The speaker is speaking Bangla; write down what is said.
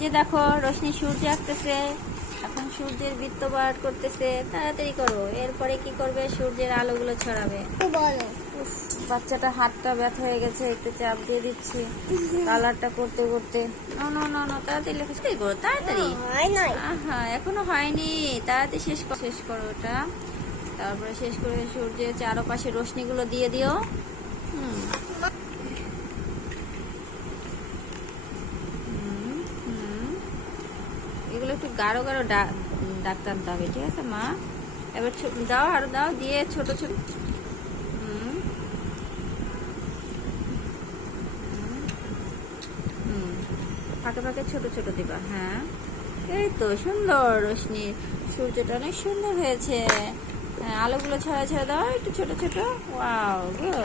যে দেখো রশ্মি সূর্য আঁকতেছে এখন সূর্যের বৃত্ত বার করতেছে তাড়াতাড়ি করো। এরপরে কি করবে? সূর্যের আলোগুলো ছড়াবে। বাচ্চাটা হাতটা ব্যথা হয়ে গেছে একটু চাপ দিয়ে দিচ্ছি কালারটা করতে করতে। না না না না তাড়াতাড়ি লেখা। শেষ করো তাড়াতাড়ি। হয় এখনও হয়নি। তাড়াতাড়ি শেষ কর- শেষ করো ওটা। তারপরে শেষ করে সূর্যের চারপাশে রশ্মিগুলো দিয়ে দিও। হুম, হুম। এগুলো একটু গাঢ় গাঢ় ডা- দাগ টানতে হবে ঠিক আছে মা? এবার দাও আরও দাও, দিয়ে ছোট ছোট। ফাঁকে ফাঁকে ছোট ছোট দিবা হ্যাঁ। এই তো সুন্দর রোশনি, সূর্যটা অনেক সুন্দর হয়েছে। হ্যাঁ আলোগুলো ছড়া ছড়া দাও, একটু ছোট ছোট। Wow, good.